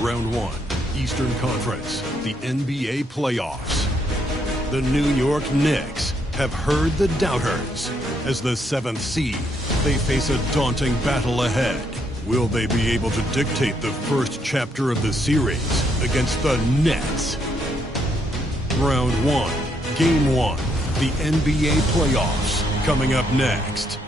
Round 1, Eastern Conference, the NBA playoffs. The New York Knicks have heard the doubters. As the 7th seed, they face a daunting battle ahead. Will they be able to dictate the first chapter of the series against the Nets? Round 1, Game 1, the NBA playoffs, coming up next.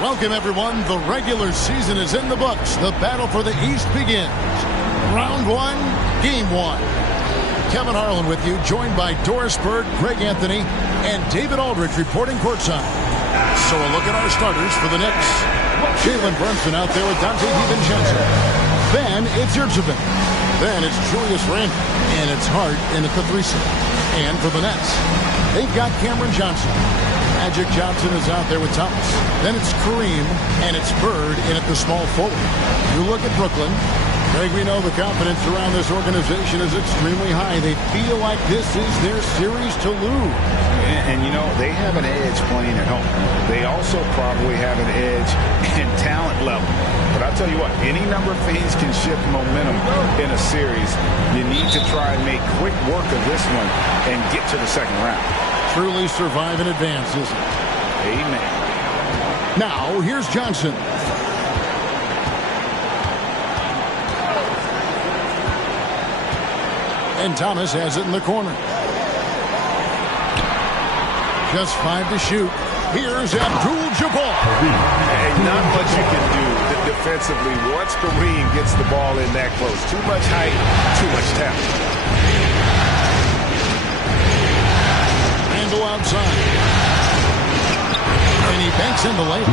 Welcome, everyone. The regular season is in the books. The battle for the East begins. Round 1, Game 1. Kevin Harlan with you, joined by Doris Berg, Greg Anthony, and David Aldridge reporting courtside. So a look at our starters for the Knicks. Jalen Brunson out there with Dante DiVincenzo. Then it's Yurtseven. Then it's Julius Randle. And it's Hart in at the 3-seed. And for the Nets, they've got Cameron Johnson. Magic Johnson is out there with Thomas. Then it's Kareem, and it's Bird in at the small forward. You look at Brooklyn. Greg, we know the confidence around this organization is extremely high. They feel like this is their series to lose. And you know, they have an edge playing at home. They also probably have an edge in talent level. But I'll tell you what, any number of things can shift momentum in a series. You need to try and make quick work of this one and get to the second round. Truly survive in advance, isn't it? Amen. Now, here's Johnson. And Thomas has it in the corner. Just 5 to shoot. Here's Abdul-Jabbar. Hey, not much you can do defensively once Kareem gets the ball in that close. Too much height, too much talent. Outside. And he banks in the layup.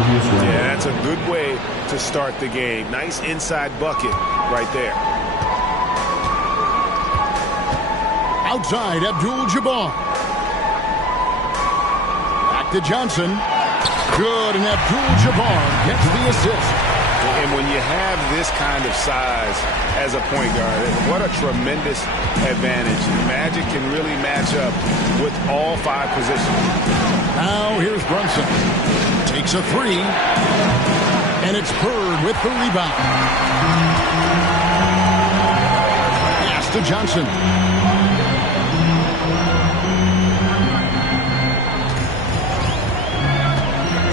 Yeah, that's a good way to start the game. Nice inside bucket right there. Outside, Abdul-Jabbar. Back to Johnson. Good, and Abdul-Jabbar gets the assist. And when you have this kind of size as a point guard, what a tremendous advantage. Magic can really match up with all 5 positions. Now here's Brunson. Takes a 3. And it's Bird with the rebound. Pass to Johnson.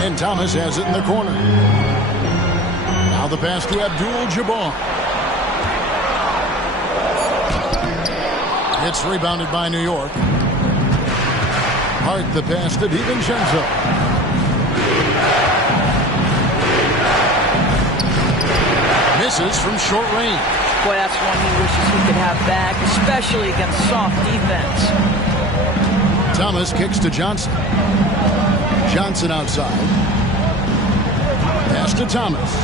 And Thomas has it in the corner. Now the pass to Abdul-Jabbar. It's rebounded by New York. Hart the pass to DiVincenzo. Misses from short range. Boy, that's one he wishes he could have back, especially against soft defense. Thomas kicks to Johnson. Johnson outside. Pass to Thomas.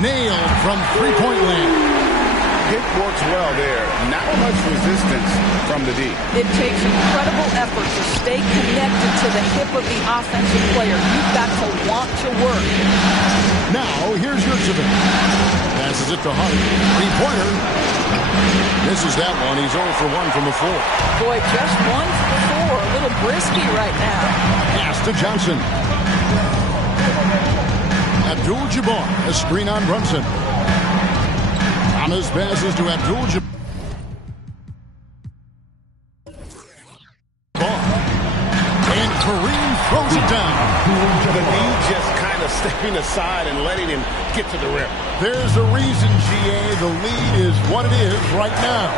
Nailed from three-point land. It works well there. Not much resistance from the D. It takes incredible effort to stay connected to the hip of the offensive player. You've got to want to work. Now, here's Yurtseven. Passes it to Hart. Three-pointer. Misses that one. He's 0 for 1 from the floor. Boy, just 1 for 4. A little brisky right now. Pass to Johnson. Abdul-Jabbar, a screen on Brunson. Thomas passes to Abdul-Jabbar. And Kareem throws it down. The knee just kind of stepping aside and letting him get to the rim. There's a reason, GA. The lead is what it is right now.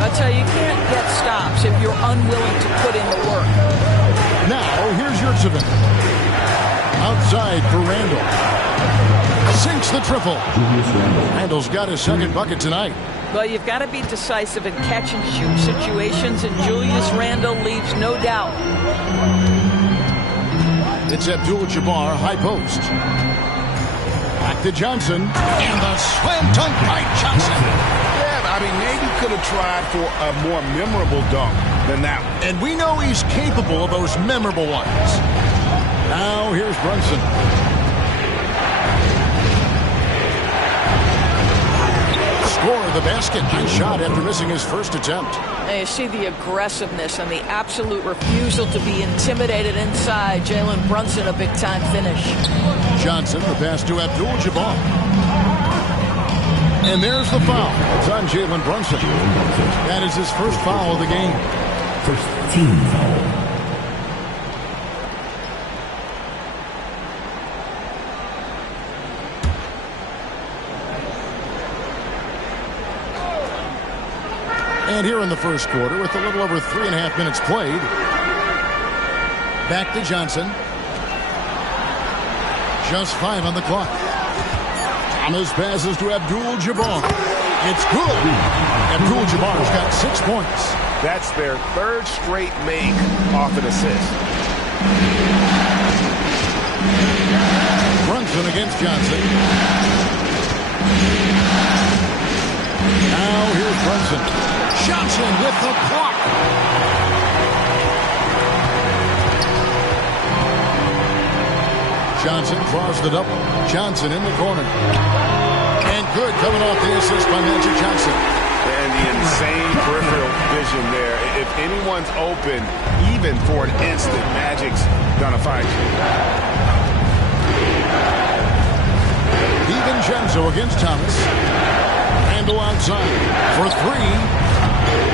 I tell you, you can't get stops if you're unwilling to put in the work. Now, here's Yurtseven. Outside for Randle. Sinks the triple. Randle's got his second bucket tonight. Well, you've got to be decisive in catch-and-shoot situations, and Julius Randle leaves no doubt. It's Abdul-Jabbar, high post. Back to Johnson. And the slam dunk by Johnson. Yeah, I mean, maybe could have tried for a more memorable dunk than that one. And we know he's capable of those memorable ones. Now, here's Brunson. score the basket. Nice shot after missing his first attempt. And you see the aggressiveness and the absolute refusal to be intimidated inside. Jalen Brunson, a big-time finish. Johnson, the pass to Abdul-Jabbar. And there's the foul. It's on Jalen Brunson. That is his first foul of the game. First team foul. And here in the first quarter, with a little over 3.5 minutes played, back to Johnson. Just 5 on the clock. Thomas passes to Abdul-Jabbar. It's good. Abdul-Jabbar's got 6 points. That's their third straight make off an assist. Brunson against Johnson. Now here's Brunson. Johnson with the block. Johnson draws the double. Johnson in the corner. And good coming off the assist by Magic Johnson. And the insane peripheral vision there. If anyone's open, even for an instant, Magic's gonna find you. DiVincenzo against Thomas. Randall outside for 3.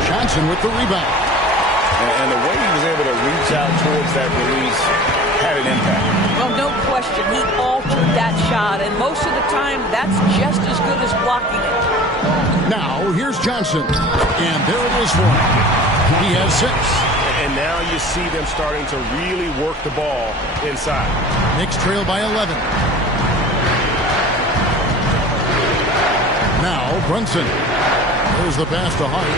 Johnson with the rebound. And the way he was able to reach out towards that release had an impact. Well, no question. He altered that shot, and most of the time, that's just as good as blocking it. Now, here's Johnson. And there it is for him. He has 6. And now you see them starting to really work the ball inside. Knicks trail by 11. Now, Brunson. There's the pass to Hart.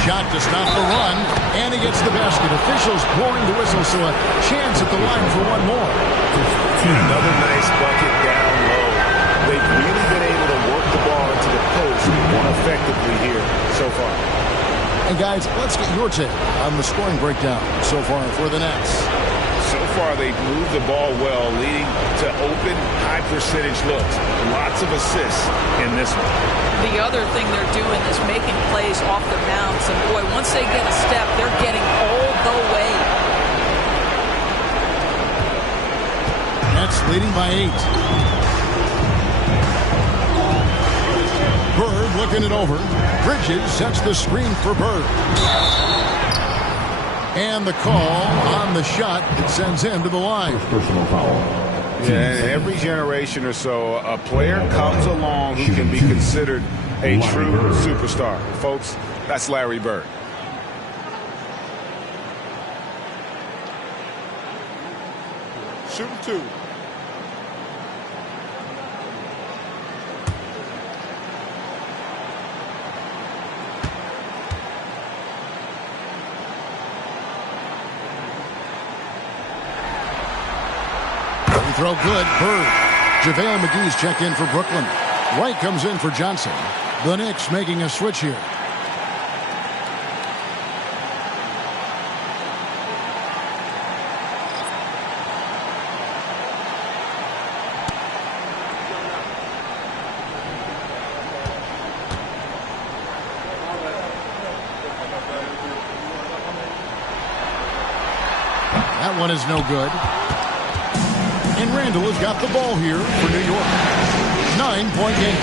Shot to stop the run, and he gets the basket. Officials blowing the whistle, so a chance at the line for one more. Another nice bucket down low. They've really been able to work the ball into the post more effectively here so far. And guys, let's get your take on the scoring breakdown so far for the Nets. So far, they've moved the ball well, leading to open, high-percentage looks. Lots of assists in this one. The other thing they're doing is making plays off the bounce. And, boy, once they get a step, they're getting all the way. Nets leading by 8. Bird looking it over. Bridges sets the screen for Bird. And the call on the shot that sends him to the line. Personal foul. Yeah, every generation or so, a player comes along who can be considered a true superstar. Folks, that's Larry Bird. Shooting 2. Throw good. Bird. JaVale McGee's checked in for Brooklyn. Wright comes in for Johnson. The Knicks making a switch here. That one is no good. And Randall has got the ball here for New York. 9-point game.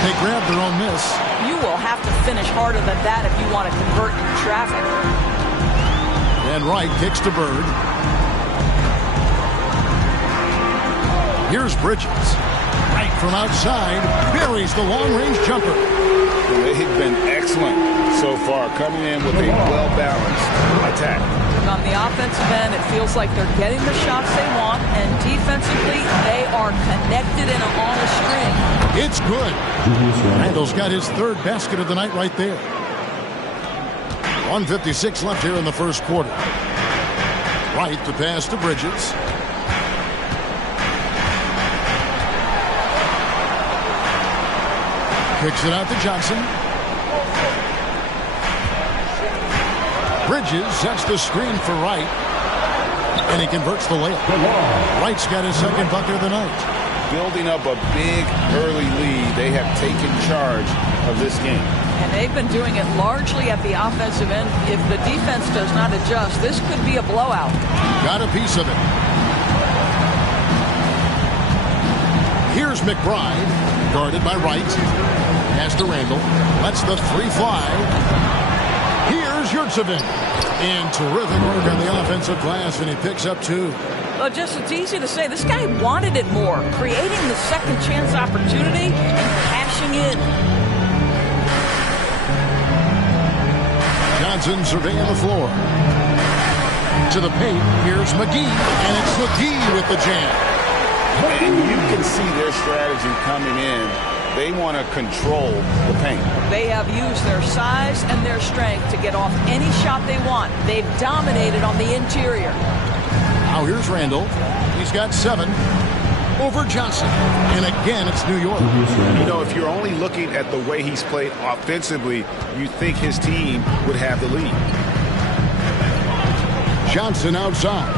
They grab their own miss. You will have to finish harder than that if you want to convert in traffic. And Wright kicks to Bird. Here's Bridges. Right from outside. Buries the long-range jumper. They've been excellent so far, coming in with a well-balanced attack. On the offensive end, it feels like they're getting the shots they want, and defensively, they are connected and on a string. It's good. Randall's got his 3rd basket of the night right there. 1:56 left here in the first quarter. Wright to pass to Bridges. Kicks it out to Johnson. Bridges sets the screen for Wright. And he converts the layup. Wright's got his 2nd bucket of the night. building up a big early lead. They have taken charge of this game. And they've been doing it largely at the offensive end. If the defense does not adjust, this could be a blowout. Got a piece of it. Here's McBride, guarded by Wright. Pass to Randall. Lets the three fly. Here's Yurtsevin. And terrific work on the offensive glass, and he picks up 2. Well, just it's easy to say. This guy wanted it more, creating the second chance opportunity and cashing in. Johnson surveying the floor. To the paint. Here's McGee, and it's McGee with the jam. And you can see their strategy coming in. They want to control the paint. They have used their size and their strength to get off any shot they want. They've dominated on the interior. Now here's Randall. He's got 7 over Johnson. And again, it's New York. You know, if you're only looking at the way he's played offensively, you think his team would have the lead. Johnson outside.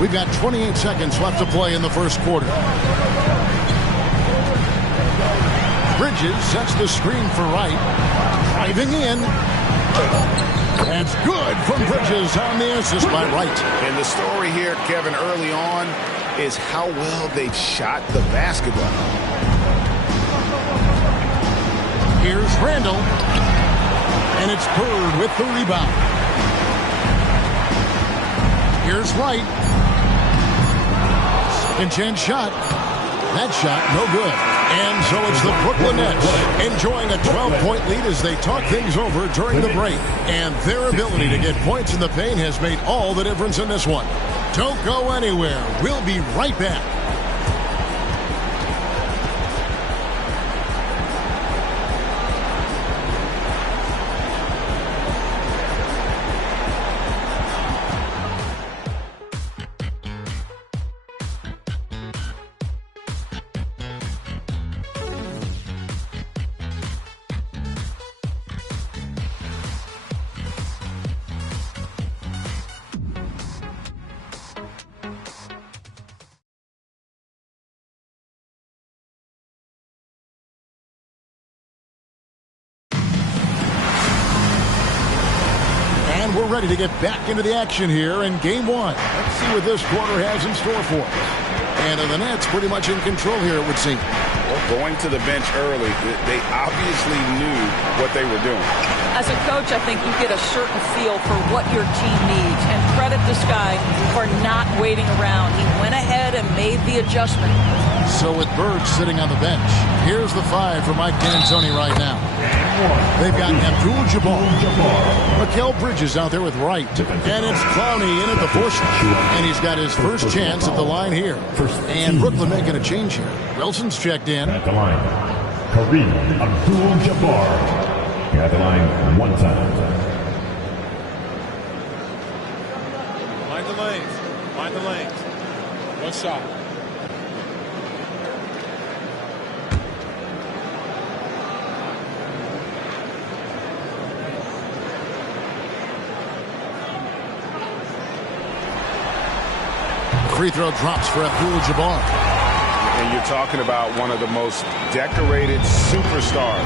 We've got 28 seconds left to play in the first quarter. Bridges sets the screen for Wright. Driving in. That's good from Bridges on the assist by Wright. And the story here, Kevin, early on is how well they've shot the basketball. Here's Randall. And it's Bird with the rebound. Here's Wright. Second chance shot. That shot, no good. And so it's the Brooklyn Nets enjoying a 12-point lead as they talk things over during the break. And their ability to get points in the paint has made all the difference in this one. Don't go anywhere. We'll be right back. We're ready to get back into the action here in game 1. Let's see what this quarter has in store for us. And the Nets pretty much in control here, it would seem. Well, going to the bench early, they obviously knew what they were doing. As a coach, I think you get a certain feel for what your team needs. And credit this guy for not waiting around. He went ahead and made the adjustment. So with Bird sitting on the bench, here's the 5 for Mike D'Antoni right now. They've got Abdul-Jabbar. Mikal Bridges out there with Wright. And it's Clowney in at the 4 shot. And he's got his first chance at the line here. And Brooklyn making a change here. Wilson's checked in. At the line, Kareem Abdul-Jabbar. At the line, 1 time. Mind the lanes. Mind the lanes. 1 shot. Free throw drops for Abdul-Jabbar. And you're talking about one of the most decorated superstars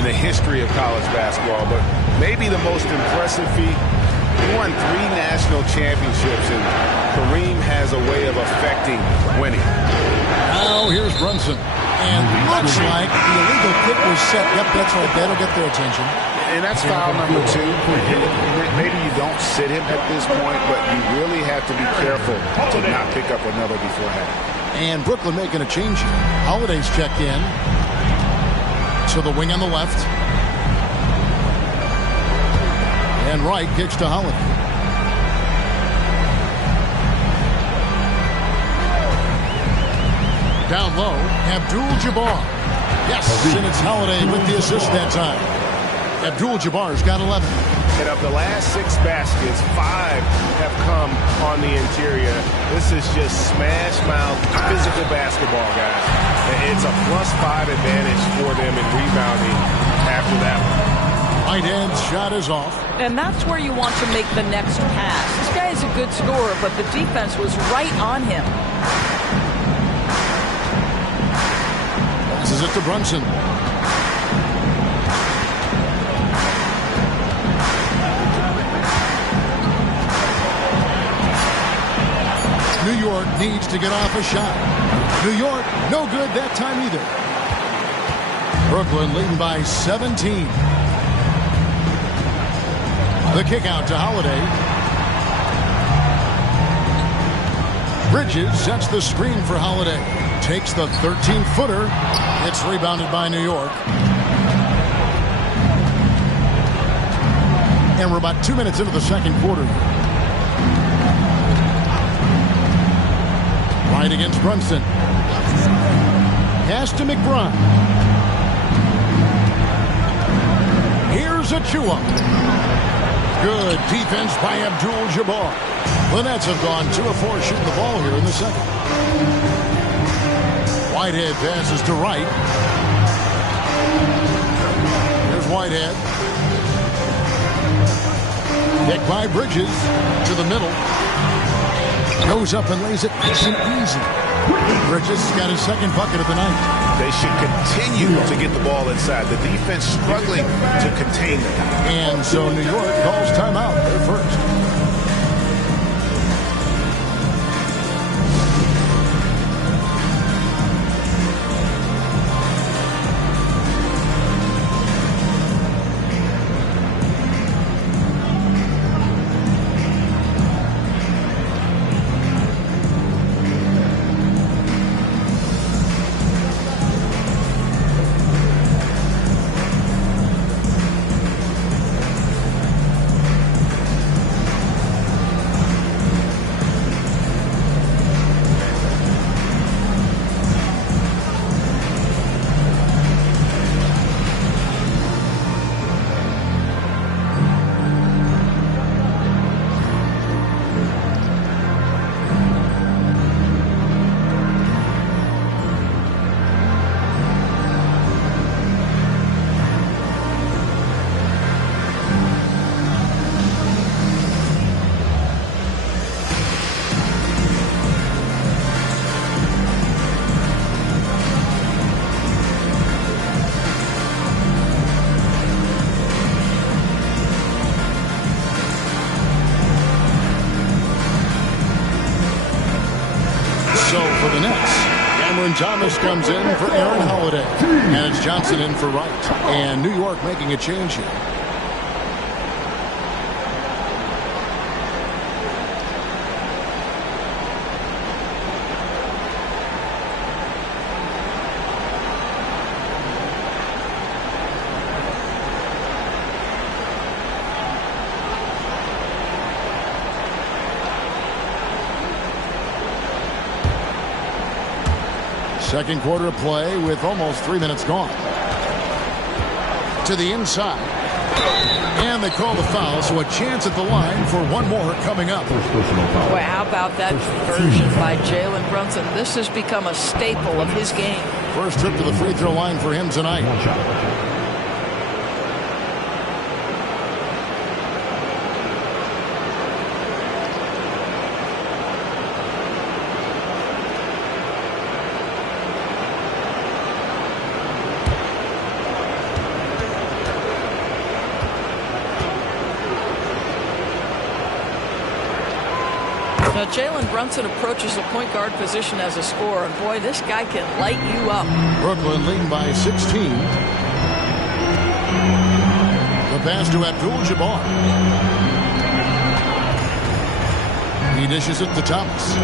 in the history of college basketball, but maybe the most impressive feat. He won 3 national championships, and Kareem has a way of affecting winning. Now here's Brunson. And looks like the illegal kick was set. Yep, that's right. That'll get their attention. And that's foul number 2. Maybe you don't sit him at this point, but you really have to be careful to not pick up another beforehand. And Brooklyn making a change here. Holiday's checked in. To the wing on the left. And Wright kicks to Holiday. Down low, Abdul-Jabbar. Yes, and it's Holiday with the assist that time. Abdul-Jabbar's got 11. And of the last 6 baskets, 5 have come on the interior. This is just smash mouth physical basketball, guys. It's a +5 advantage for them in rebounding after that one. Whitehead's shot is off. And that's where you want to make the next pass. This guy is a good scorer, but the defense was right on him. Passes it to Brunson. New York needs to get off a shot. New York, no good that time either. Brooklyn leading by 17. The kick out to Holiday. Bridges sets the screen for Holiday. Takes the 13-footer. It's rebounded by New York. And we're about 2 minutes into the second quarter. Right against Brunson. Pass to McBride. Here's Achua. Good defense by Abdul-Jabbar. The Nets have gone 2 of 4 shooting the ball here in the second. Whitehead passes to Wright. Here's Whitehead. Kick by Bridges to the middle. Goes up and lays it nice and easy. Bridges got his second bucket of the night. They should continue to get the ball inside. The defense struggling to contain them. And so New York calls timeout. They're first. Thomas comes in for Aaron Holiday. And it's Johnson in for Wright. And New York making a change here. Second quarter of play with almost 3 minutes gone. To the inside. And they call the foul, so a chance at the line for one more coming up. Well, how about that conversion by Jalen Brunson? This has become a staple of his game. First trip to the free throw line for him tonight. Now, Jalen Brunson approaches the point guard position as a scorer, and boy, this guy can light you up. Brooklyn leading by 16. The pass to Abdul-Jabbar. He dishes it to Thomas.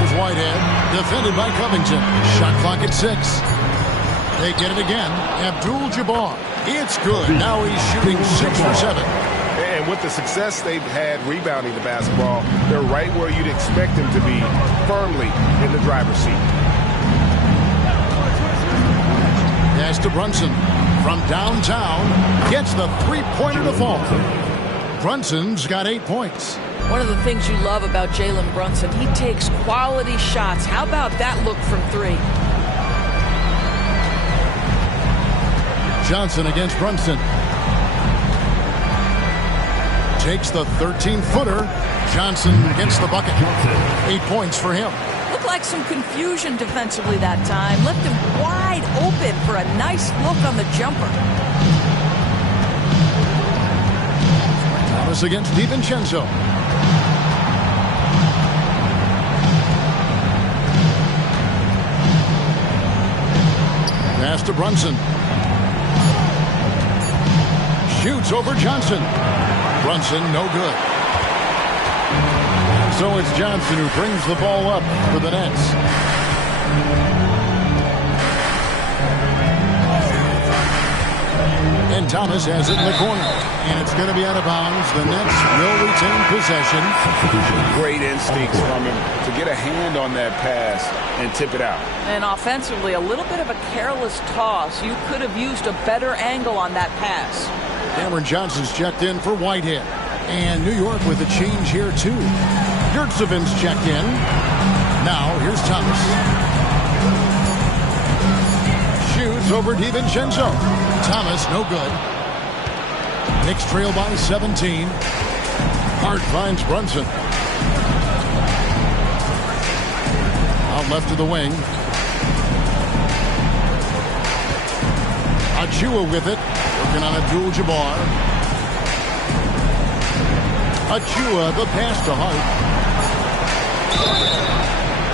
Here's Whitehead, defended by Covington. Shot clock at 6. They get it again. Abdul-Jabbar. It's good. Now he's shooting 6 for 7. And with the success they've had rebounding the basketball, they're right where you'd expect them to be, firmly in the driver's seat. Pass to Brunson from downtown. Gets the three-pointer to fall. Brunson's got 8 points. One of the things you love about Jalen Brunson, he takes quality shots. How about that look from 3? Johnson against Brunson. Takes the 13-footer. Johnson gets the bucket. 8 points for him. Looked like some confusion defensively that time. Left him wide open for a nice look on the jumper. Thomas against DiVincenzo. Pass to Brunson. Shoots over Johnson. Brunson, no good. So it's Johnson who brings the ball up for the Nets. And Thomas has it in the corner. And it's going to be out of bounds. The Nets will retain possession. Great instincts from him to get a hand on that pass and tip it out. And offensively, a little bit of a careless toss. You could have used a better angle on that pass. Cameron Johnson's checked in for Whitehead. And New York with a change here, too. Yurtsevic's checked in. Now, here's Thomas. Shoots over DiVincenzo. Thomas, no good. Knicks trail by 17. Hart finds Brunson. Out left of the wing. Achua with it. Working on Abdul-Jabbar. Achua, the pass to Hart.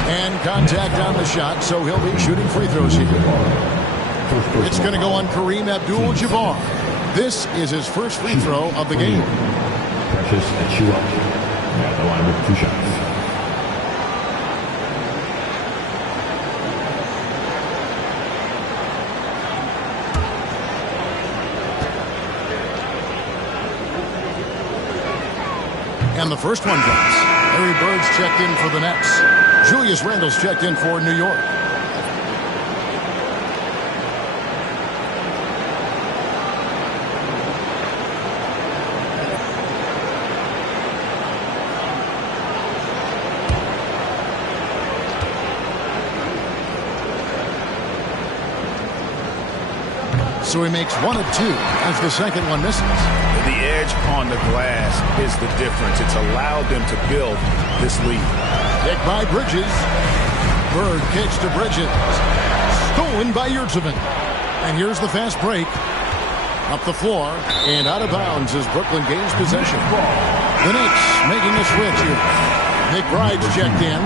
And contact on the shot, so he'll be shooting free throws here. It's going to go on Kareem Abdul-Jabbar. This is his first free throw of the game. Precious Achua at the line with 2 shots. And the first one drops. Larry Bird's checked in for the Nets. Julius Randle's checked in for New York. So he makes 1 of 2 as the second one misses. The edge on the glass is the difference. It's allowed them to build this lead. Picked by Bridges. Bird kicks to Bridges. Stolen by Yurtsevic. And here's the fast break. Up the floor and out of bounds as Brooklyn gains possession. The Knicks making a switch here. McBride's checked in.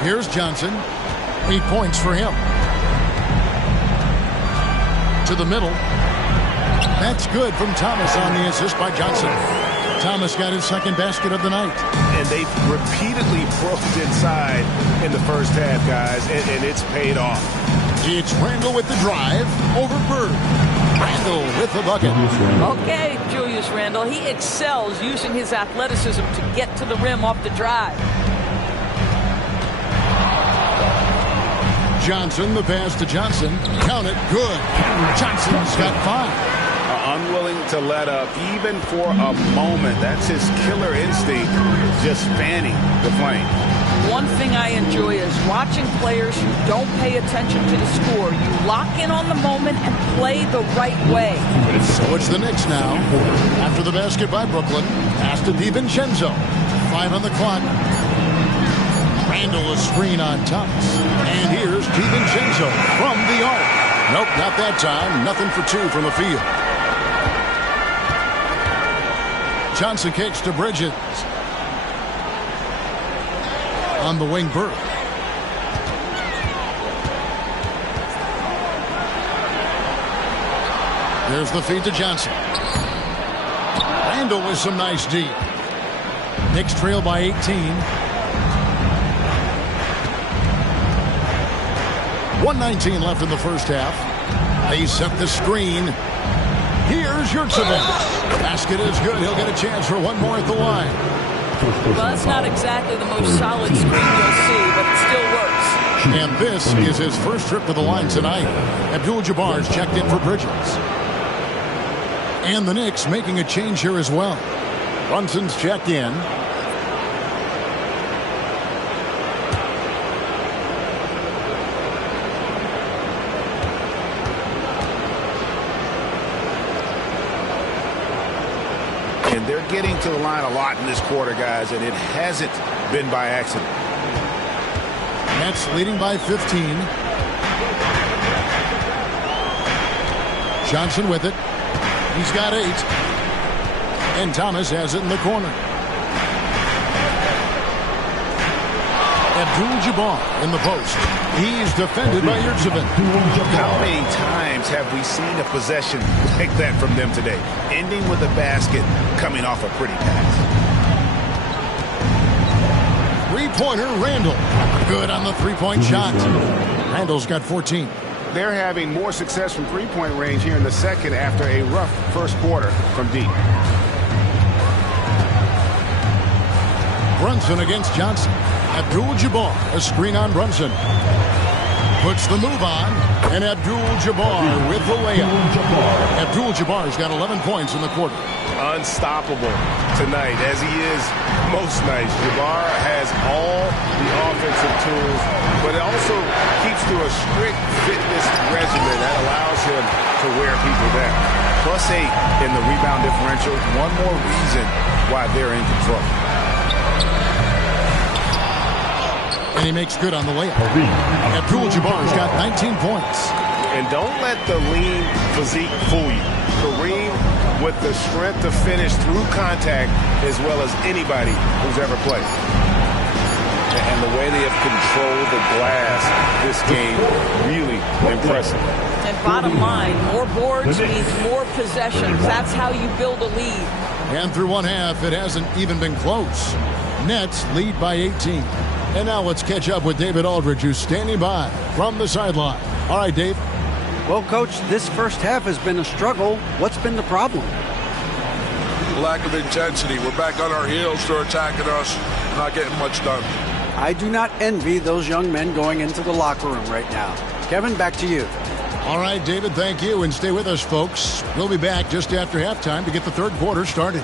Here's Johnson. 8 points for him. To the middle. That's good from Thomas on the assist by Johnson. Thomas got his second basket of the night. And they repeatedly probed inside in the first half, guys, and it's paid off. It's Randle with the drive over Bird. Randle with the bucket. Okay, Julius Randle. He excels using his athleticism to get to the rim off the drive. Johnson, the pass to Johnson. Count it. Good. Johnson's got 5. Unwilling to let up even for a moment. That's his killer instinct, just spanning the flame. One thing I enjoy is watching players who don't pay attention to the score. You lock in on the moment and play the right way. So it's the Knicks now. After the basket by Brooklyn. Pass to DiVincenzo. 5 on the clock. Randle a screen on Thomas. And here's DiVincenzo from the arc. Nope, not that time. Nothing for 2 from the field. Johnson kicks to Bridges. On the wing, Burke. There's the feed to Johnson. Randle with some nice D. Knicks trail by 18. 1:19 left in the first half. They set the screen. Here's Yurtsevic. Basket is good. He'll get a chance for one more at the line. Well, that's not exactly the most solid screen you'll see, but it still works. And this is his first trip to the line tonight. Abdul-Jabbar's checked in for Bridges. And the Knicks making a change here as well. Brunson's checked in. And they're getting to the line a lot in this quarter, guys, and it hasn't been by accident. Nets leading by 15. Johnson with it. He's got 8. And Thomas has it in the corner. Abdul-Jabbar in the post. He's defended by Yurtseven. How many times have we seen a possession like that from them today? Ending with a basket, coming off a pretty pass. Three-pointer, Randall. Good on the three-point shot. Randall's got 14. They're having more success from three-point range here in the second after a rough first quarter from deep. Brunson against Johnson. Abdul-Jabbar, a screen on Brunson. Puts the move on, and Abdul-Jabbar with the layup. Abdul-Jabbar's got 11 points in the quarter. Unstoppable tonight, as he is most nights. Jabbar has all the offensive tools, but it also keeps to a strict fitness regimen that allows him to wear people down. +8 in the rebound differential. One more reason why they're in control. And he makes good on the layup. Abdul-Jabbar's got 19 points. And don't let the lean physique fool you. Kareem with the strength to finish through contact as well as anybody who's ever played. And the way they have controlled the glass this game, really impressive. And bottom line, more boards means more possessions. That's how you build a lead. And through one half, it hasn't even been close. Nets lead by 18. And now let's catch up with David Aldridge, who's standing by from the sideline. All right, Dave. Well, Coach, this first half has been a struggle. What's been the problem? Lack of intensity. We're back on our heels. They're attacking us. Not getting much done. I do not envy those young men going into the locker room right now. Kevin, back to you. All right, David, thank you. And stay with us, folks. We'll be back just after halftime to get the third quarter started.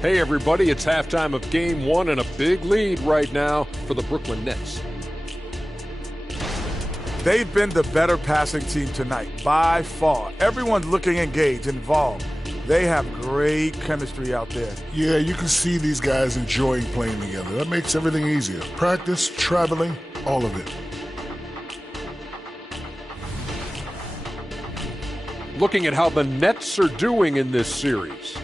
Hey everybody, it's halftime of game 1 and a big lead right now for the Brooklyn Nets. They've been the better passing team tonight, by far. Everyone's looking engaged, involved. They have great chemistry out there. Yeah, you can see these guys enjoying playing together. That makes everything easier. Practice, traveling, all of it. Looking at how the Nets are doing in this series.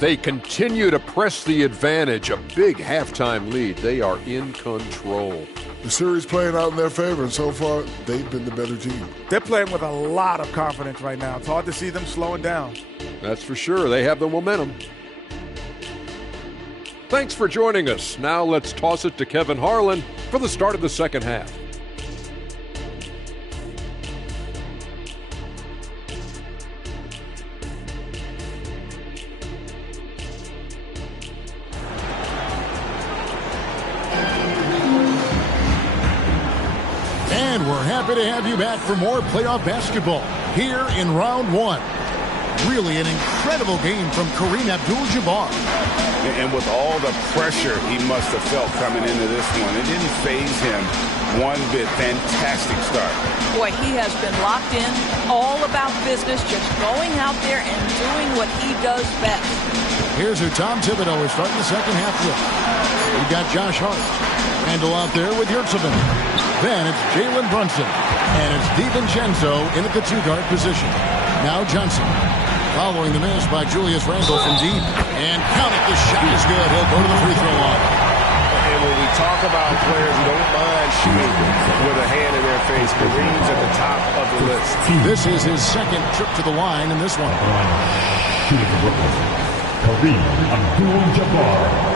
They continue to press the advantage, a big halftime lead. They are in control. The series playing out in their favor, and so far, they've been the better team. They're playing with a lot of confidence right now. It's hard to see them slowing down. That's for sure. They have the momentum. Thanks for joining us. Now let's toss it to Kevin Harlan for the start of the second half. And we're happy to have you back for more playoff basketball here in round 1. Really an incredible game from Kareem Abdul-Jabbar. And with all the pressure he must have felt coming into this one, it didn't faze him one bit. Fantastic start. Boy, he has been locked in, all about business, just going out there and doing what he does best. Here's who Tom Thibodeau is starting the second half with. We got Josh Hart. Randall out there with Yurtseven. Then it's Jalen Brunson. And it's DiVincenzo in at the two-guard position. Now Johnson. Following the miss by Julius Randle from deep. And count it, the shot is good. He'll go to the free throw line. And when we talk about players who don't mind shooting with a hand in their face, Kareem's at the top of the list. This is his second trip to the line in this one. Shooting for Brooklyn, Kareem Abdul-Jabbar.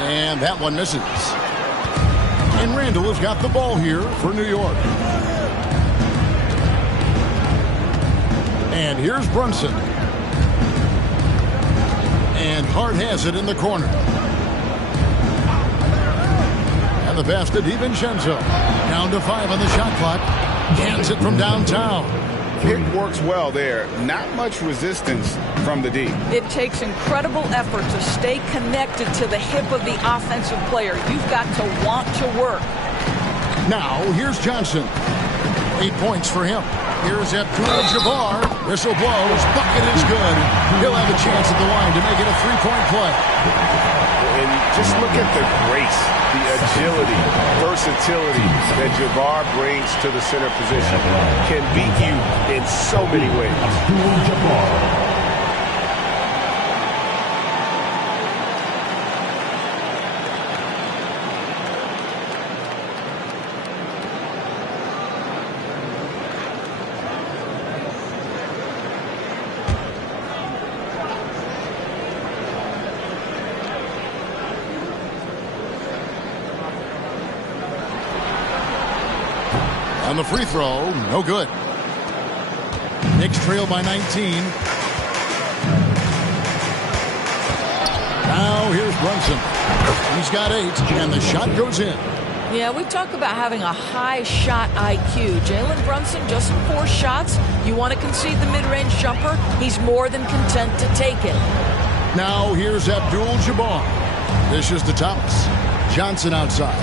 And that one misses. And Randall has got the ball here for New York. And here's Brunson. And Hart has it in the corner. And the pass to DiVincenzo. Down to 5 on the shot clock. Cans it from downtown. Pick works well there. Not much resistance from the D. It takes incredible effort to stay connected to the hip of the offensive player. You've got to want to work. Now, here's Johnson. 8 points for him. Here's Abdul-Jabbar. Whistle blows. Bucket is good. He'll have a chance at the line to make it a 3-point play. And just look at the grace, the agility, versatility that Jabbar brings to the center position. Can beat you in so many ways. Abdul-Jabbar. On the free throw, no good. Knicks trail by 19. Now here's Brunson. He's got 8, and the shot goes in. Yeah, we talk about having a high shot IQ. Jalen Brunson, just 4 shots. You want to concede the mid-range jumper, he's more than content to take it. Now here's Abdul-Jabbar. Dishes to Thomas. Johnson outside.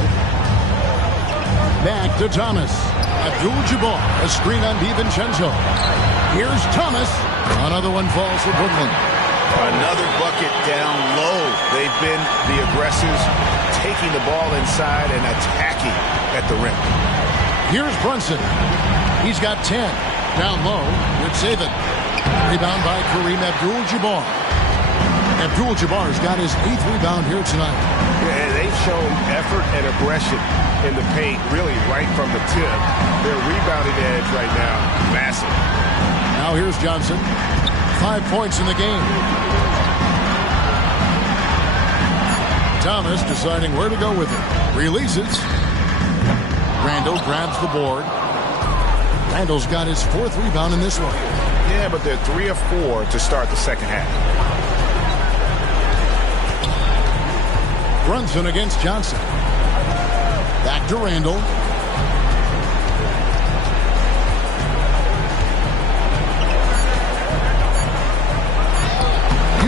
Back to Thomas. Abdul-Jabbar, a screen on DiVincenzo. Here's Thomas. Another one falls for Brooklyn. Another bucket down low. They've been the aggressors, taking the ball inside and attacking at the rim. Here's Brunson. He's got 10. Down low, good saving. Rebound by Kareem Abdul-Jabbar. Abdul-Jabbar's got his 8th rebound here tonight. Yeah, they've shown effort and aggression in the paint, really right from the tip. Their rebounding edge right now, massive. Now here's Johnson. 5 points in the game. Thomas deciding where to go with it. Releases. Randall grabs the board. Randall's got his 4th rebound in this one. Yeah, but they're 3 of 4 to start the second half. Brunson against Johnson. Back to Randall.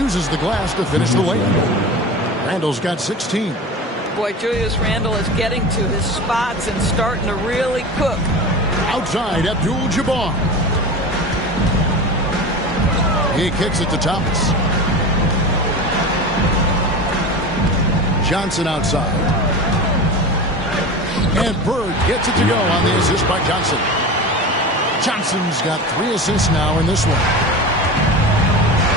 Uses the glass to finish the layup. Randall's got 16. Boy, Julius Randle is getting to his spots and starting to really cook. Outside, Abdul-Jabbar. He kicks it to Thomas. Johnson outside. And Bird gets it to go on the assist by Johnson. Johnson's got 3 assists now in this one.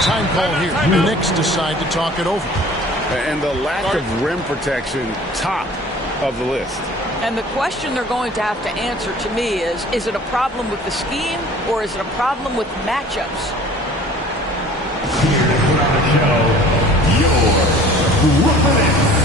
Time call here. The Knicks decide to talk it over. And the lack of rim protection, top of the list. And the question they're going to have to answer to me is it a problem with the scheme or is it a problem with matchups? Here to put on the show, your Brooklyn.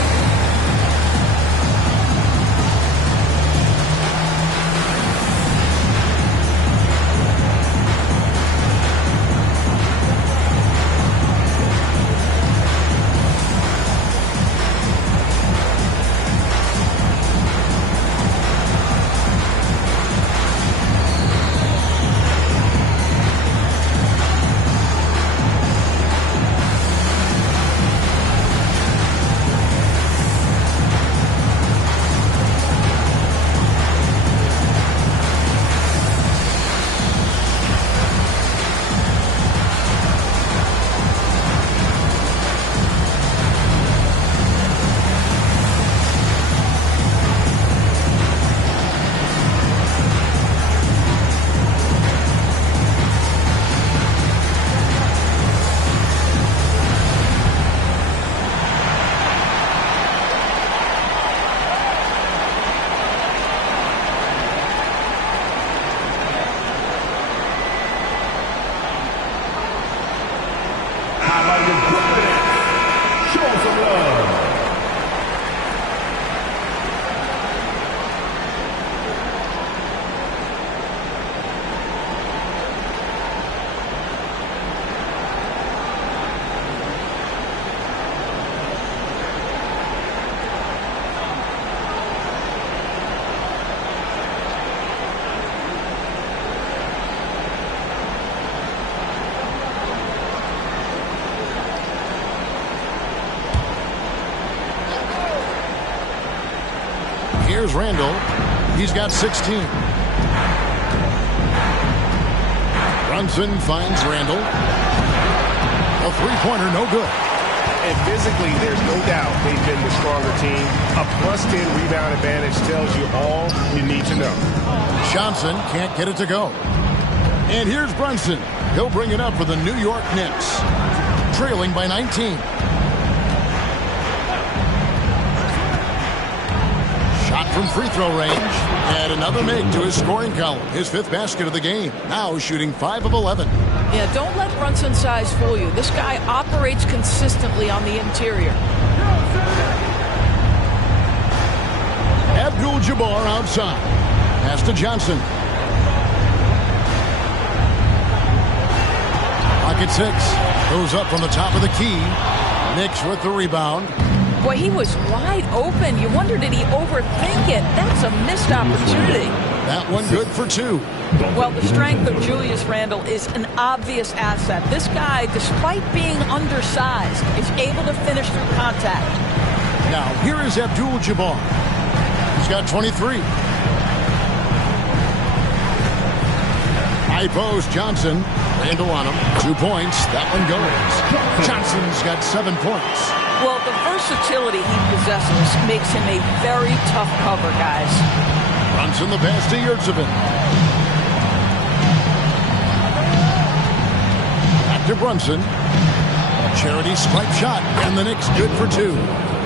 Here's Randall. He's got 16. Brunson finds Randall. A three-pointer, no good. And physically, there's no doubt they've been the stronger team. A +10 rebound advantage tells you all you need to know. Johnson can't get it to go. And here's Brunson. He'll bring it up for the New York Knicks. Trailing by 19. Shot from free throw range. And another make to his scoring column. His 5th basket of the game. Now shooting 5 of 11. Yeah, don't let Brunson's size fool you. This guy operates consistently on the interior. Abdul-Jabbar outside. Pass to Johnson. Pocket 6. Goes up from the top of the key. Knicks with the rebound. Boy, he was wide open. You wonder, did he overthink it? That's a missed opportunity. That one good for 2. Well, the strength of Julius Randle is an obvious asset. This guy, despite being undersized, is able to finish through contact. Now, here is Abdul-Jabbar. He's got 23. High post, Johnson. Randle on him. 2 points. That one goes. Johnson's got 7 points. Well, the versatility he possesses makes him a very tough cover, guys. Brunson the pass to Yurtsevin. Back to Brunson. Charity stripe shot, and the Knicks good for 2.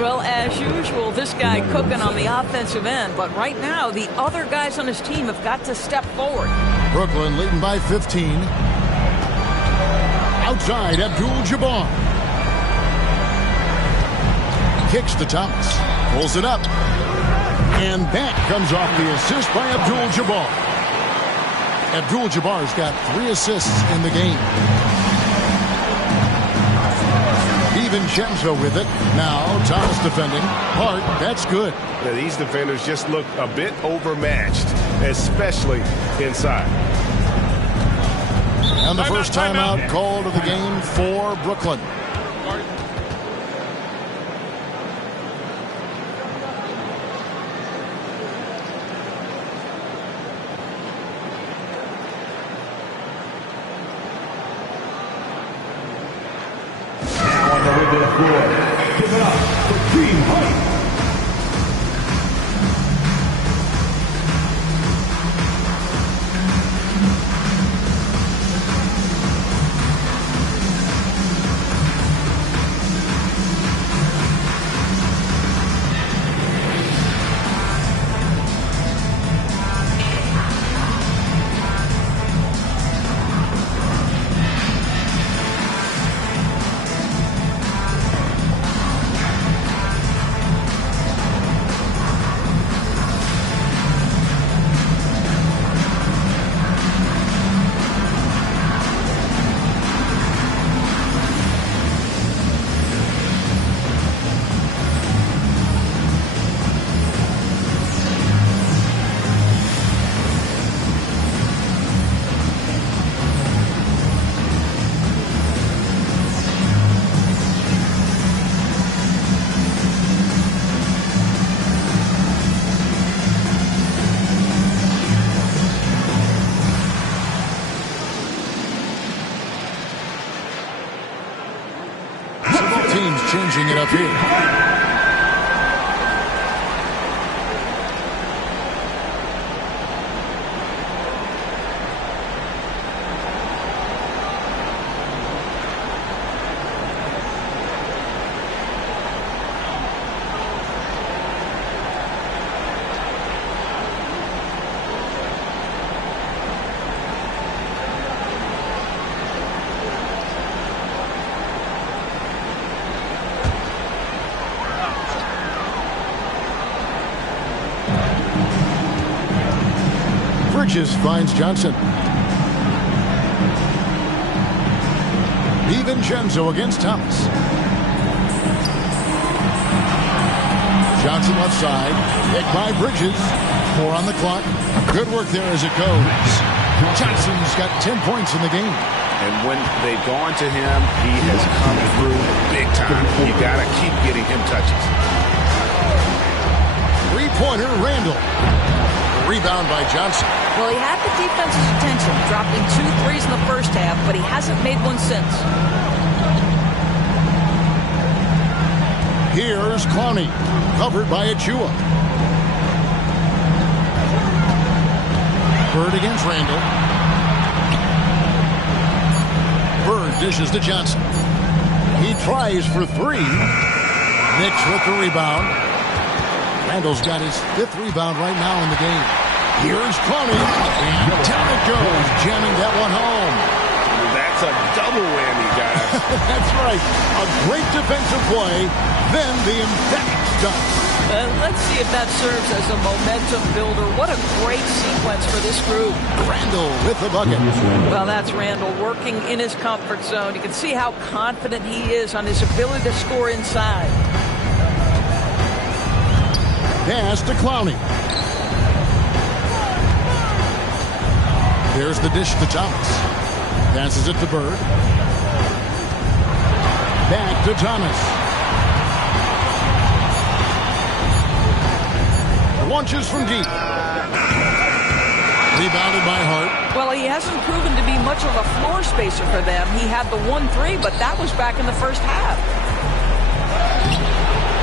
Well, as usual, this guy cooking on the offensive end, but right now the other guys on his team have got to step forward. Brooklyn leading by 15. Outside, Abdul-Jabbar. Kicks to Thomas. Pulls it up. And that comes off the assist by Abdul-Jabbar. Abdul-Jabbar's got 3 assists in the game. DiVincenzo with it. Now Thomas defending. Hart, that's good. Now, these defenders just look a bit overmatched, especially inside. And the first timeout called of the game for Brooklyn. Give it up for Team Hunt. Changing it up here. Bridges finds Johnson. DiVincenzo against Thomas. Johnson left side. Hit by Bridges. 4 on the clock. Good work there as it goes. Johnson's got 10 points in the game. And when they've gone to him, he has come through big time. You got to keep getting him touches. Three-pointer, Randall. Rebound by Johnson. Well, he had the defense's attention, dropping 2 threes in the first half, but he hasn't made one since. Here's Clowney, covered by Achua. Bird against Randall. Bird dishes to Johnson. He tries for three. Knicks with the rebound. Randall's got his 5th rebound right now in the game. Here's Clowney. And down it goes, jamming that one home. That's a double whammy, guys. That's right. A great defensive play. Then the emphatic dunk. Let's see if that serves as a momentum builder. What a great sequence for this group. Randall with the bucket. Well, that's Randall working in his comfort zone. You can see how confident he is on his ability to score inside. Pass to Clowney. There's the dish to Thomas. Passes it to Bird. Back to Thomas. Launches from deep. Rebounded by Hart. Well, he hasn't proven to be much of a floor spacer for them. He had the 1-3, but that was back in the first half.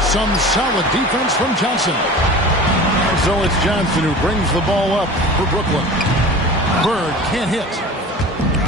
Some solid defense from Johnson. And so it's Johnson who brings the ball up for Brooklyn. Bird can't hit.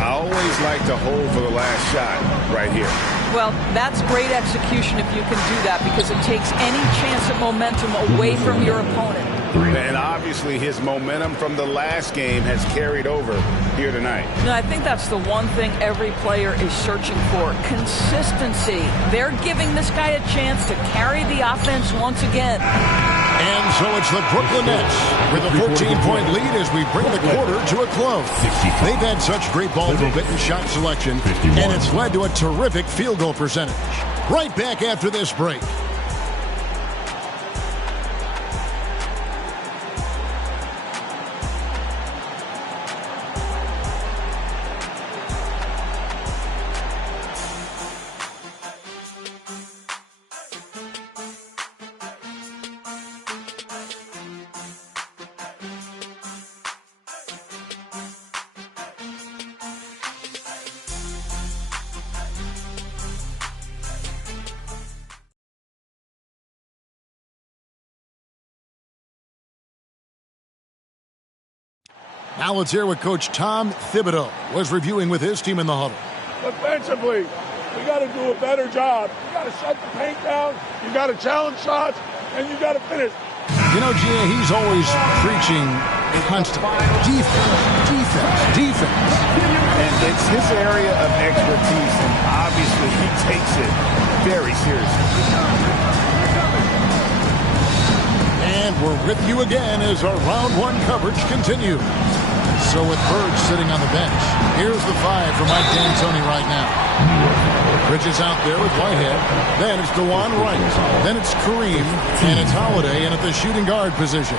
I always like to hold for the last shot right here. Well, that's great execution if you can do that, because it takes any chance of momentum away from your opponent. And obviously his momentum from the last game has carried over here tonight. No, I think that's the one thing every player is searching for. Consistency. They're giving this guy a chance to carry the offense once again. And so it's the Brooklyn Nets with a 14-point lead as we bring the quarter to a close. They've had such great ball movement and shot selection, and it's led to a terrific field goal percentage. Right back after this break. Now let's hear what Coach Tom Thibodeau was reviewing with his team in the huddle. Defensively, we got to do a better job. You got to shut the paint down, you got to challenge shots, and you got to finish. You know, Gia, he's always preaching constant defense. And it's his area of expertise, and obviously he takes it very seriously. And we're with you again as our round one coverage continues. So with Bird sitting on the bench, here's the 5 for Mike D'Antoni right now. Bridges out there with Whitehead. Then it's DeJuan Wright. Then it's Kareem. And it's Holiday in at the shooting guard position.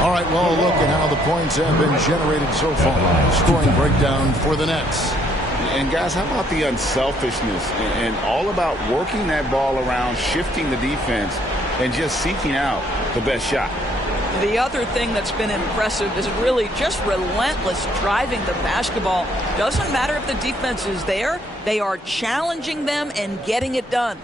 All right, well, look at how the points have been generated so far. Scoring breakdown for the Nets. And guys, how about the unselfishness and all about working that ball around, shifting the defense, and just seeking out the best shot. The other thing that's been impressive is really just relentless driving the basketball. Doesn't matter if the defense is there, they are challenging them and getting it done.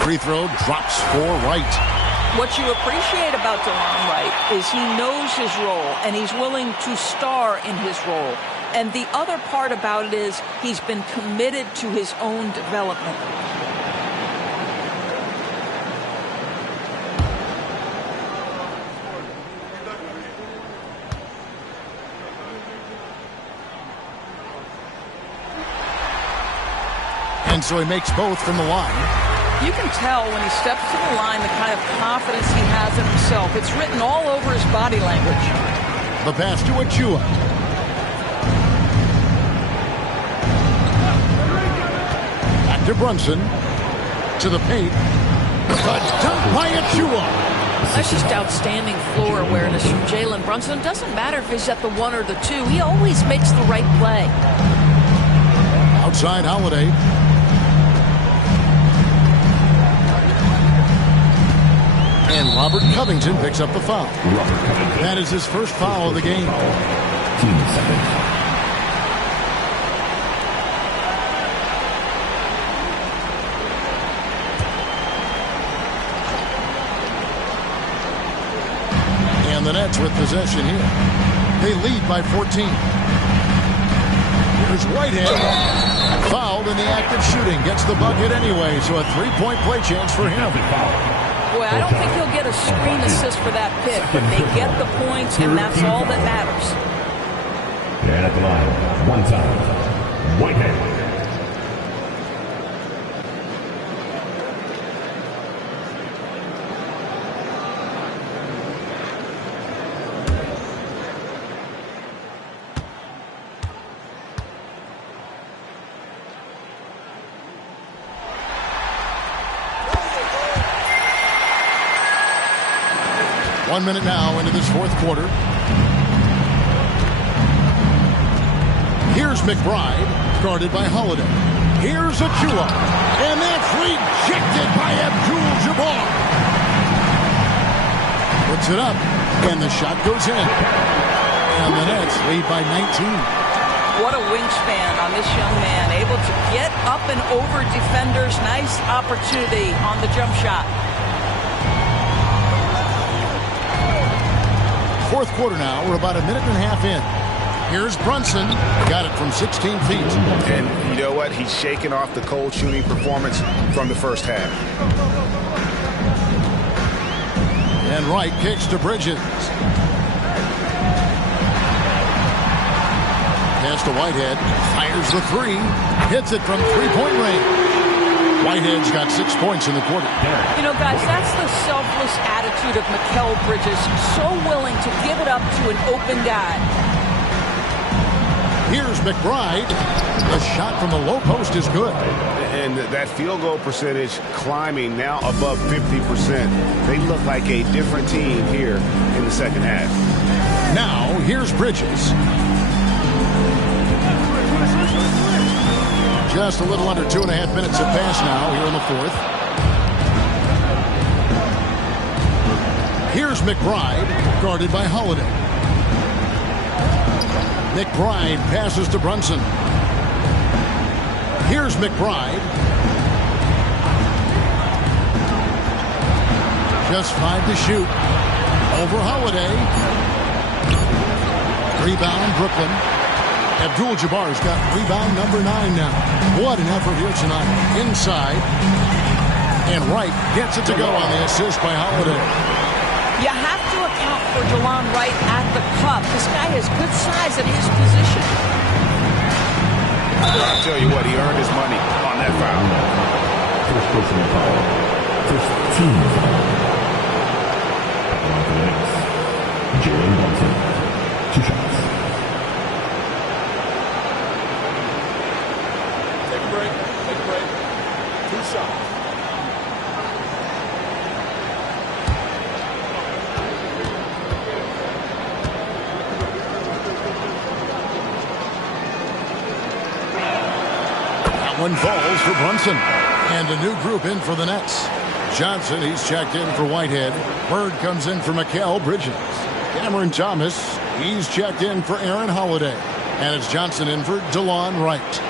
Free throw drops for Wright. What you appreciate about DeJuan Wright is he knows his role and he's willing to star in his role. And the other part about it is he's been committed to his own development. And so he makes both from the line. You can tell when he steps to the line the kind of confidence he has in himself. It's written all over his body language. The pass to Achua. Back to Brunson. To the paint. The dunk by Achua. That's just outstanding floor awareness from Jalen Brunson. It doesn't matter if he's at the 1 or the 2. He always makes the right play. Outside Holiday. Robert Covington picks up the foul. That is his first foul of the game. Team second. And the Nets with possession here. They lead by 14. Here's Whitehead. Fouled in the act of shooting. Gets the bucket anyway, so a three-point play chance for him. Boy, I don't think he'll get a screen assist for that pick, but they get the points, and that's all that matters. And at the line, one time, Whitehead. One minute now into this fourth quarter. Here's McBride, guarded by Holiday. Here's Achua, and that's rejected by Abdul-Jabbar. Puts it up, and the shot goes in. And the Nets lead by 19. What a wingspan on this young man, able to get up and over defenders. Nice opportunity on the jump shot. Fourth quarter now. We're about a minute and a half in. Here's Brunson. Got it from 16 feet. And you know what? He's shaking off the cold shooting performance from the first half. And Wright kicks to Bridges. Pass to Whitehead. Fires the three. Hits it from three-point range. Whitehead's got 6 points in the quarter. You know, guys, that's the selfless attitude of Mikal Bridges. So willing to give it up to an open guy. Here's McBride. The shot from the low post is good. And that field goal percentage climbing now above 50%. They look like a different team here in the second half. Now, here's Bridges. Just a little under 2.5 minutes have passed now here in the fourth. Here's McBride, guarded by Holiday. McBride passes to Brunson. Here's McBride. Just 5 to shoot. Over Holiday. Rebound, Brooklyn. Abdul-Jabbar's got rebound number 9 now. What an effort here tonight. Inside. And Wright gets it to go on the assist by Holiday. You have to account for DeLon Wright at the cup. This guy has good size at his position. I'll tell you what, he earned his money on that foul. First personal foul. First team foul. On to the next. Jalen Brunson. 2 shots. Take a break. Take a break. 2 shots. One falls for Brunson. And a new group in for the Nets. Johnson, he's checked in for Whitehead. Bird comes in for Mikal Bridges. Cameron Thomas, he's checked in for Aaron Holiday. And it's Johnson in for DeLon Wright.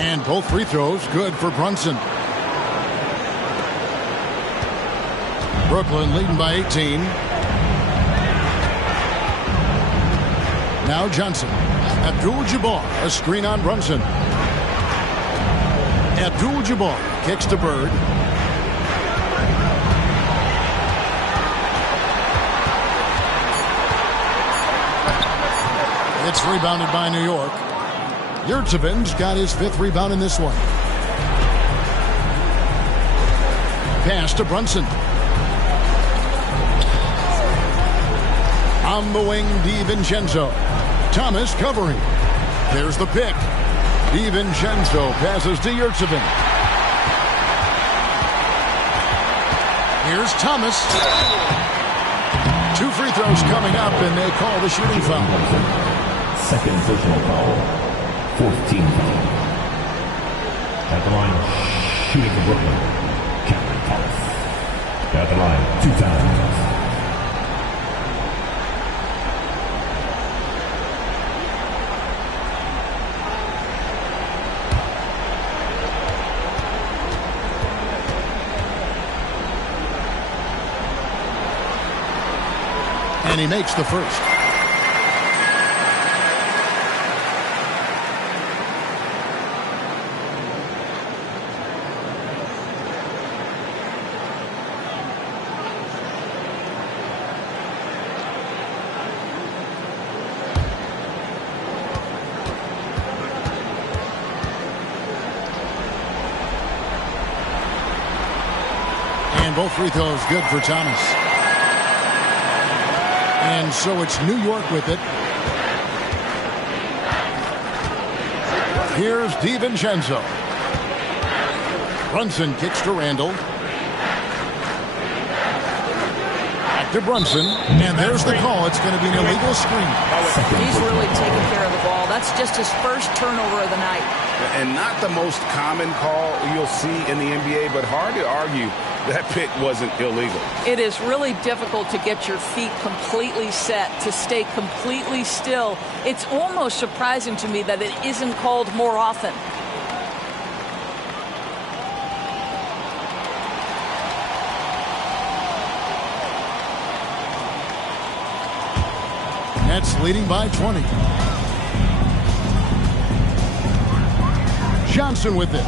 And both free throws good for Brunson. Brooklyn leading by 18. Now Johnson. Abdul-Jabbar, a screen on Brunson. Abdul-Jabbar kicks to Bird. It's rebounded by New York. Yurtseven's got his 5th rebound in this one. Pass to Brunson. On the wing, DiVincenzo. Thomas covering. There's the pick. DiVincenzo passes to Yurtseven. Here's Thomas. 2 free throws coming up, and they call the shooting foul. Second personal foul. 14th foul. At the line, shooting for Brooklyn, Cameron Thomas. At the line, 2 times. And he makes the first. And both free throws good for Thomas. And so it's New York with it. Here's DiVincenzo. Brunson kicks to Randall. Back to Brunson. And there's the call. It's going to be an illegal screen. He's really taking care of the ball. That's just his first turnover of the night. And not the most common call you'll see in the NBA, but hard to argue that pick wasn't illegal. It is really difficult to get your feet completely set, to stay completely still. It's almost surprising to me that it isn't called more often. Nets leading by 20. Johnson with it.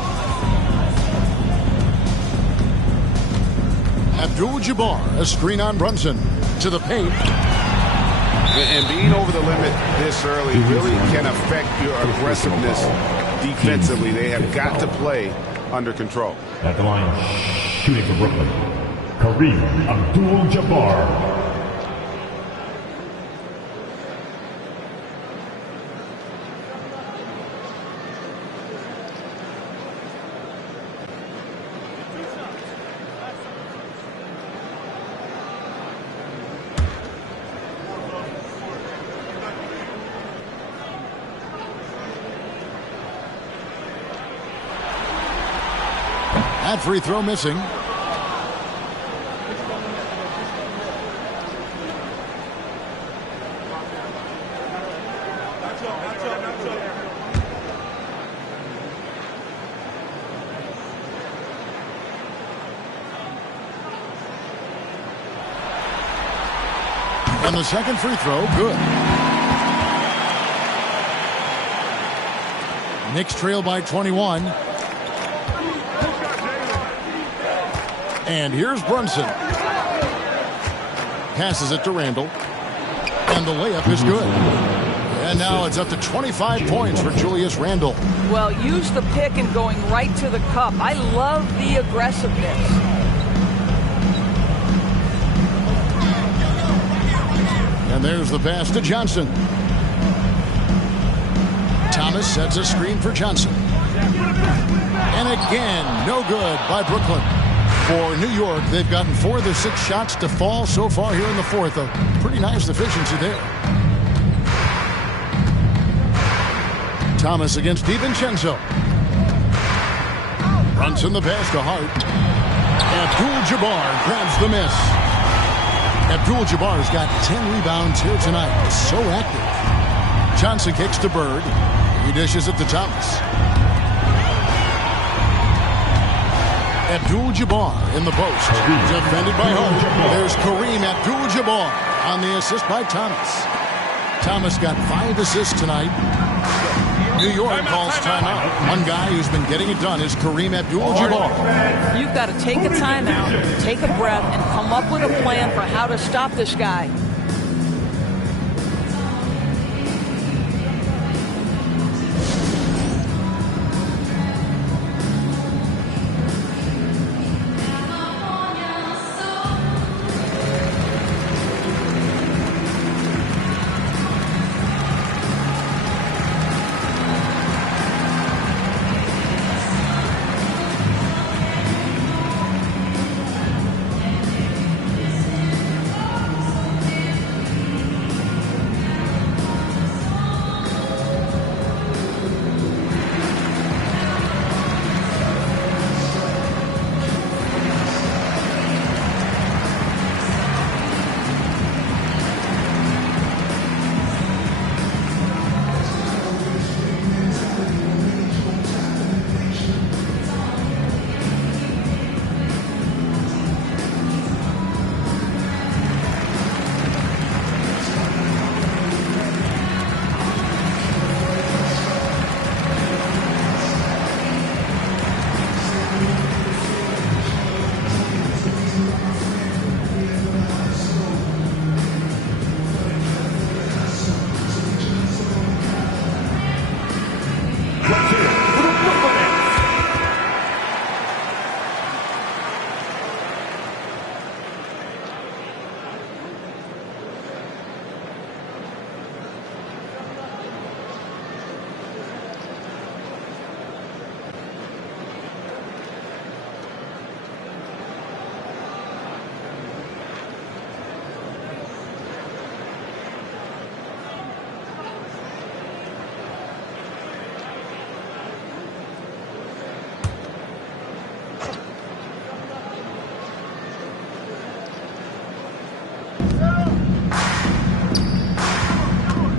Abdul-Jabbar, a screen on Brunson. To the paint. And being over the limit this early really can affect your aggressiveness defensively. They have got to play under control. At the line, shooting for Brooklyn, Kareem Abdul-Jabbar. That free throw missing. And the second free throw, good. Knicks trail by 21. And here's Brunson. Passes it to Randall. And the layup is good. And now it's up to 25 points for Julius Randle. Well, use the pick and going right to the cup. I love the aggressiveness. And there's the pass to Johnson. Thomas sets a screen for Johnson. And again, no good by Brooklyn. For New York, they've gotten 4 of their 6 shots to fall so far here in the fourth. A pretty nice efficiency there. Thomas against DiVincenzo. Brunson the pass to Hart. Abdul-Jabbar grabs the miss. Abdul-Jabbar's got 10 rebounds here tonight. So active. Johnson kicks to Bird. He dishes it to Thomas. Abdul-Jabbar in the post. Defended by Hart. There's Kareem Abdul-Jabbar on the assist by Thomas. Thomas got 5 assists tonight. New York calls timeout. One guy who's been getting it done is Kareem Abdul-Jabbar. You've got to take a timeout, take a breath, and come up with a plan for how to stop this guy.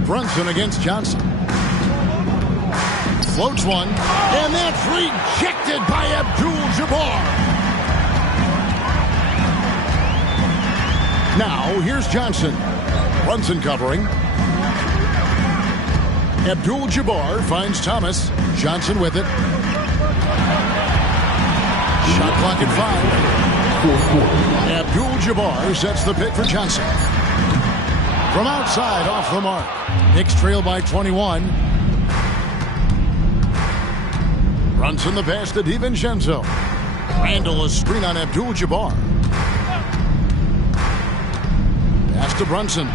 Brunson against Johnson. Floats one, and that's rejected by Abdul-Jabbar. Now, here's Johnson. Brunson covering. Abdul-Jabbar finds Thomas. Johnson with it. Shot clock at 5. Abdul-Jabbar sets the pick for Johnson. From outside, off the mark. Knicks trail by 21. Brunson the pass to DiVincenzo. Randall a screen on Abdul-Jabbar. Pass to Brunson.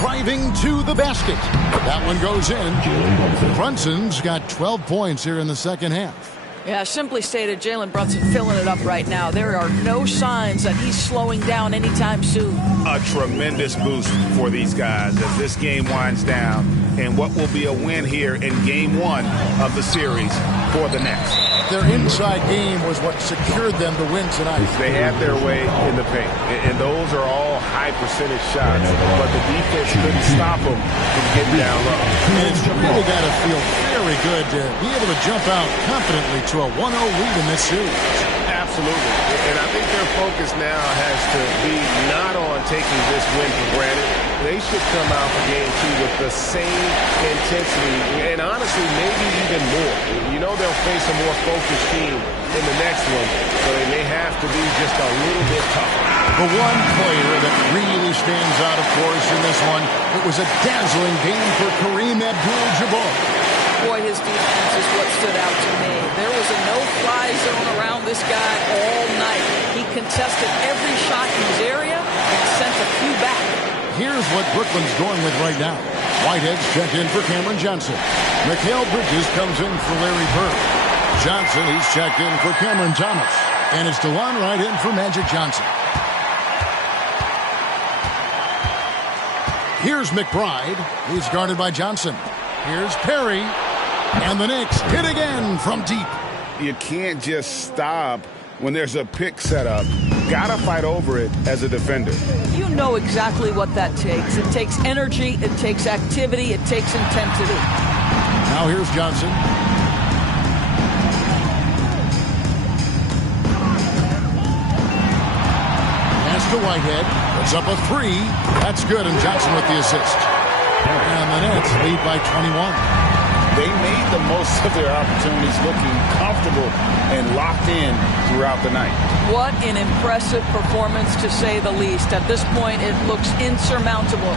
Driving to the basket. That one goes in. Brunson's got 12 points here in the second half. Yeah, simply stated, Jalen Brunson filling it up right now. There are no signs that he's slowing down anytime soon. A tremendous boost for these guys as this game winds down and what will be a win here in game 1 of the series for the Nets. Their inside game was what secured them to win tonight. They had their way in the paint, and those are all high percentage shots, but the defense couldn't stop them from getting down low. And it's really got to feel very good to be able to jump out confidently to a 1-0 lead in this series. Absolutely. And I think their focus now has to be not on taking this win for granted. They should come out for game 2 with the same intensity and honestly maybe even more. You know they'll face a more focused team in the next one, so they may have to be just a little bit tougher. The one player that really stands out, of course, in this one, it was a dazzling game for Kareem Abdul-Jabbar. Boy, his defense is what stood out to me. There was a no-fly zone around this guy all night. He contested every shot in his area and sent a few back. Here's what Brooklyn's going with right now. Whitehead's checked in for Cameron Johnson. Mikal Bridges comes in for Larry Bird. Johnson, he's checked in for Cameron Thomas. And it's DeLon Wright in for Magic Johnson. Here's McBride. He's guarded by Johnson. Here's Perry. And the Knicks hit again from deep. You can't just stop when there's a pick set up. Gotta fight over it as a defender. You know exactly what that takes. It takes energy, it takes activity, it takes intensity. Now here's Johnson. Pass to Whitehead. Puts up a 3. That's good, and Johnson with the assist. And the Nets lead by 21. They made the most of their opportunities, looking comfortable and locked in throughout the night. What an impressive performance, to say the least. At this point, it looks insurmountable.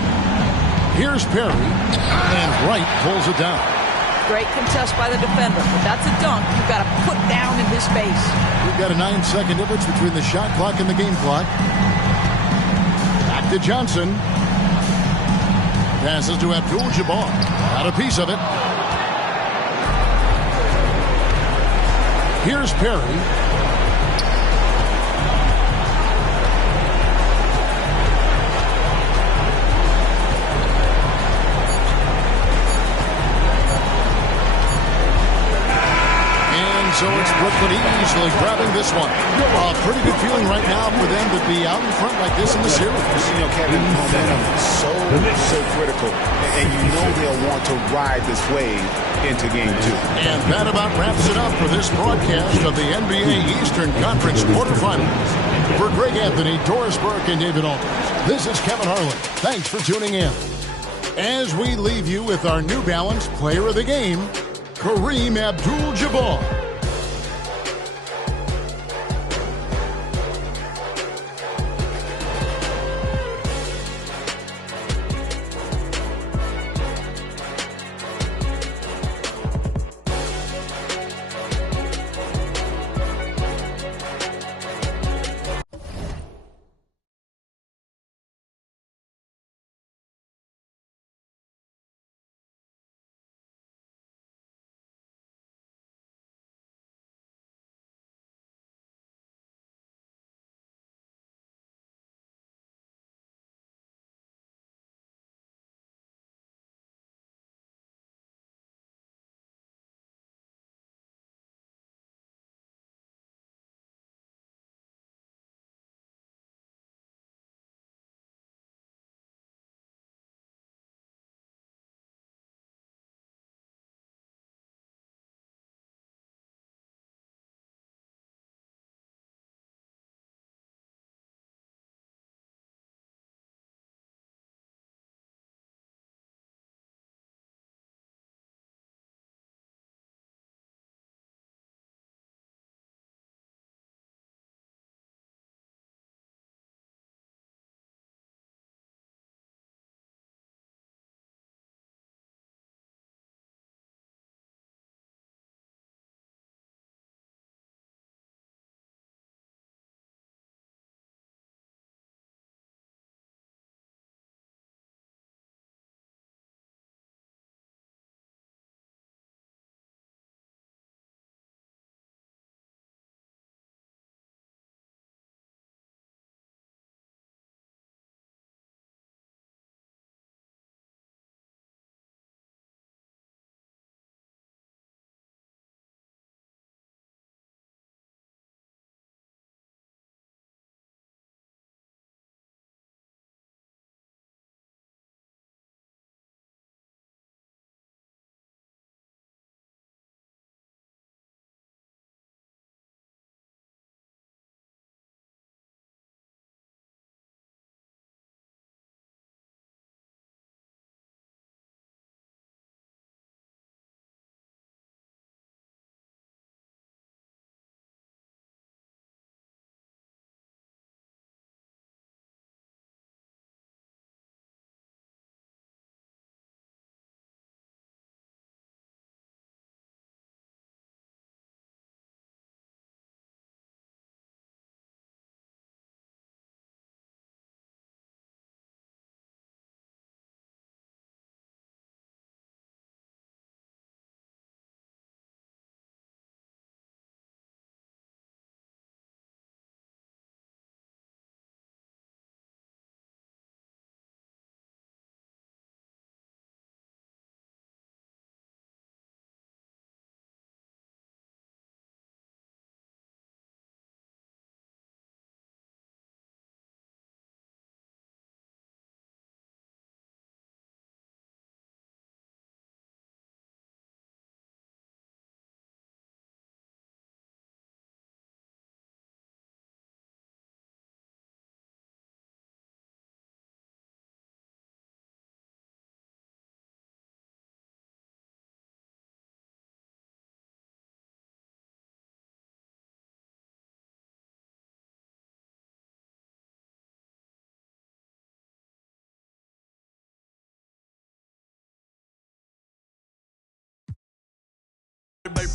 Here's Perry, and Wright pulls it down. Great contest by the defender, but that's a dunk you've got to put down in his face. We've got a 9-second difference between the shot clock and the game clock. Back to Johnson. Passes to Abdul-Jabbar. Got a piece of it. Here's Perry. So it's Brooklyn easily grabbing this one. A pretty good feeling right now for them to be out in front like this in the series. You know, Kevin, momentum is so critical. And you know they'll want to ride this wave into game 2. And that about wraps it up for this broadcast of the NBA Eastern Conference quarterfinals. For Greg Anthony, Doris Burke, and David Aldridge, this is Kevin Harlan. Thanks for tuning in. As we leave you with our New Balance Player of the Game, Kareem Abdul-Jabbar.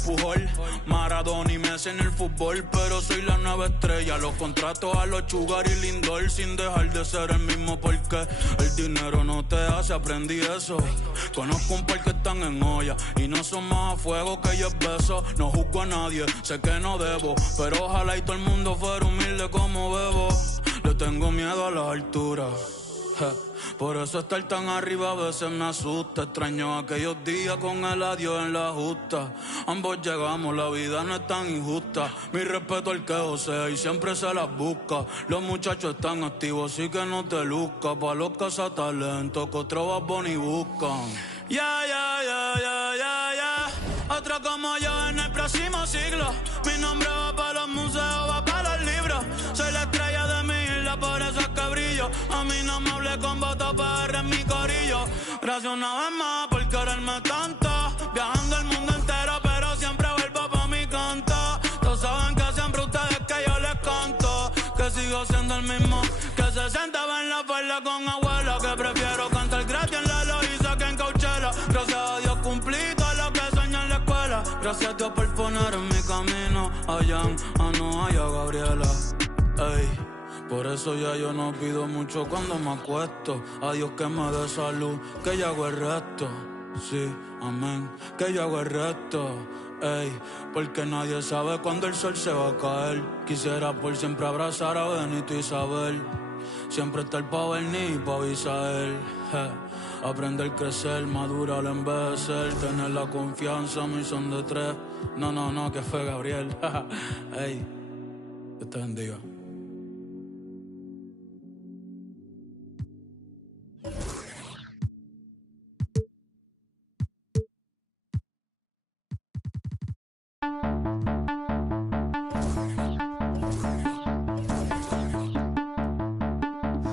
Pujol, Maradona y Messi en el fútbol, pero soy la nueva estrella. Los contratos a los Sugar y Lindor, sin dejar de ser el mismo porque el dinero no te hace, aprendí eso. Conozco un par que están en olla y no son más a fuego que 10 besos. No juzgo a nadie, sé que no debo, pero ojalá y todo el mundo fuera humilde como Bebo. Le tengo miedo a las alturas, por eso estar tan arriba a veces me asusta. Extraño aquellos días con el adiós en la justa. Ambos llegamos, la vida no es tan injusta. Mi respeto al que josea y siempre se las busca. Los muchachos están activos, así que no te luzcas. Pa' los cazatalentos que otros Bad Bunny buscan. Ya, ya, ya, ya, ya, ya. Otro como yo en el próximo siglo. Mi nombre va para los museos, va para los libros. Soy la estrella de mi isla, por eso es que brillo. A mí no me hablé con voto para en mi corillo. Gracias una vez más por quererme tanto. Viajando el mundo entero, pero siempre vuelvo pa' mi canto. Todos saben que siempre ustedes que yo les canto. Que sigo siendo el mismo que se sentaba en la falda con abuela. Que prefiero cantar gratis en la Loíza que en Coachella. Gracias a Dios cumplí todo lo que soñé en la escuela. Gracias a Dios por poner en mi camino a Jan, a Noah y a Gabriela. Ey, por eso ya yo no pido mucho cuando me acuesto. A Dios que me dé salud, que yo hago el resto. Sí, amén, que yo hago el resto. Ey, porque nadie sabe cuándo el sol se va a caer. Quisiera por siempre abrazar a Benito y Isabel. Siempre estar pa' venir y pa' avisar él. Aprender, crecer, madurar, envejecer. Tener la confianza, mi son de tres. No, que fue Gabriel. Ey, Dios te bendiga.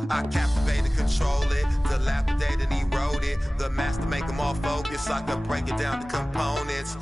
I captivated, control it, dilapidated, eroded. The master make them all focus, I can break it down to components.